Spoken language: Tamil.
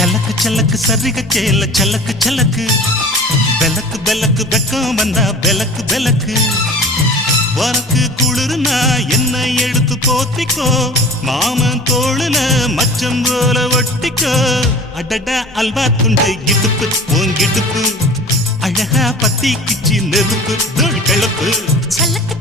சலக்கு சலக்கு சரிக சேல சலக்கு சலக்கு பெலக்கு பெலக்கு வெக்கம் வந்தா பெலக்கு பெலக்கு உனக்கு குளிர்னா என்னை எடுத்து போத்திக்கோ மாமன் தோளுல மச்சம் போல ஒட்டிக்கோ அடடா அல்வா துண்டு இடுப்பு உன் இடுப்பு அழகா பத்தி கிச்சி நெருப்பு தோள் கிளப்பு சலக்கு